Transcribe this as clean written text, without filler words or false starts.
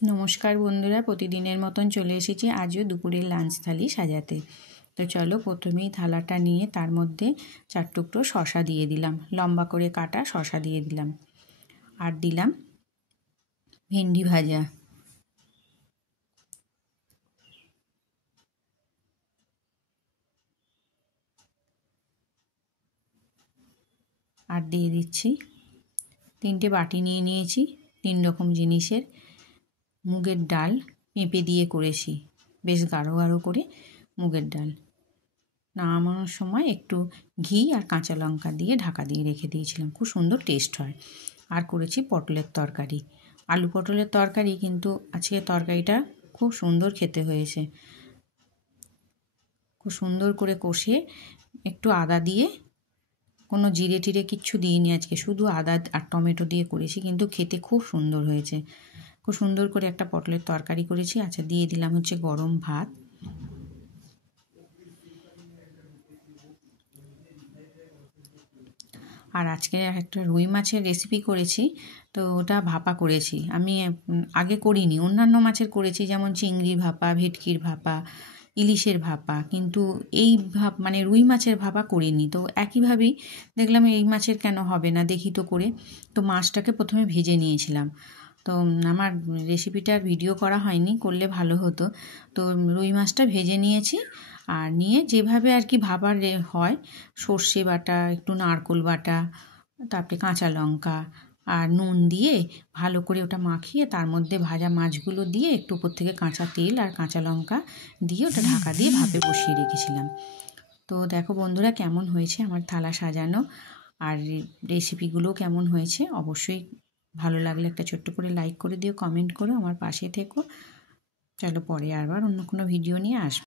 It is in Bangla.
নমস্কার বন্ধুরা, প্রতিদিনের মতন চলে এসেছি আজও দুপুরের লাঞ্চ থালি সাজাতে। তো চলো, প্রথমেই থালাটা নিয়ে তার মধ্যে 4 টুকরো শসা দিয়ে দিলাম, লম্বা করে কাটা শসা দিয়ে দিলাম, আর দিলাম ভেন্ডি ভাজা, আর দিয়ে দিচ্ছি 3টে বাটি নিয়ে নিয়েছি 3 রকম জিনিসের মুগের ডাল, পেঁপে দিয়ে করেছি, বেশ গাঢ় গাঢ় করে মুগের ডাল। নামানোর সময় একটু ঘি আর কাঁচা লঙ্কা দিয়ে ঢাকা দিয়ে রেখে দিয়েছিলাম, খুব সুন্দর টেস্ট হয়। আর করেছি পটলের তরকারি, আলু পটলের তরকারি, কিন্তু আজকে তরকারিটা খুব সুন্দর খেতে হয়েছে। খুব সুন্দর করে কষিয়ে একটু আদা দিয়ে, কোনো জিরে টিরে কিচ্ছু দিইনি আজকে, শুধু আদা আর টমেটো দিয়ে করেছি, কিন্তু খেতে খুব সুন্দর হয়েছে। খুব সুন্দর করে একটা পটলের তরকারি করেছি। আচ্ছা, দিয়ে দিলাম হচ্ছে গরম ভাত, আর আজকে একটা রুই মাছের রেসিপি করেছি। তো ওটা ভাপা করেছি, আমি আগে করিনি, অন্যান্য মাছের করেছি, যেমন চিংড়ি ভাপা, ভেটকির ভাপা, ইলিশের ভাপা, কিন্তু এই মানে রুই মাছের ভাপা করিনি। তো একইভাবেই দেখলাম এই মাছের কেন হবে না, দেখি তো করে। তো মাছটাকে প্রথমে ভেজে নিয়েছিলাম। তো আমার রেসিপিটার ভিডিও করা হয়নি, করলে ভালো হতো। তো রুই মাছটা ভেজে নিয়েছি, আর নিয়ে যেভাবে আর কি ভাবার হয়, সর্ষে বাটা, একটু নারকোল বাটা, তারপরে কাঁচা লঙ্কা আর নুন দিয়ে ভালো করে ওটা মাখিয়ে তার মধ্যে ভাজা মাছগুলো দিয়ে একটু উপর থেকে কাঁচা তেল আর কাঁচা লঙ্কা দিয়ে ওটা ঢাকা দিয়ে ভাপে বসিয়ে রেখেছিলাম। তো দেখো বন্ধুরা, কেমন হয়েছে আমার থালা সাজানো, আর রেসিপিগুলো কেমন হয়েছে অবশ্যই ভালো লাগলে একটা ছোট্ট করে লাইক করে দিও, কমেন্ট করো, আমার পাশে থেকো। চলো, পরে আবার অন্য কোনো ভিডিও নিয়ে আসবো।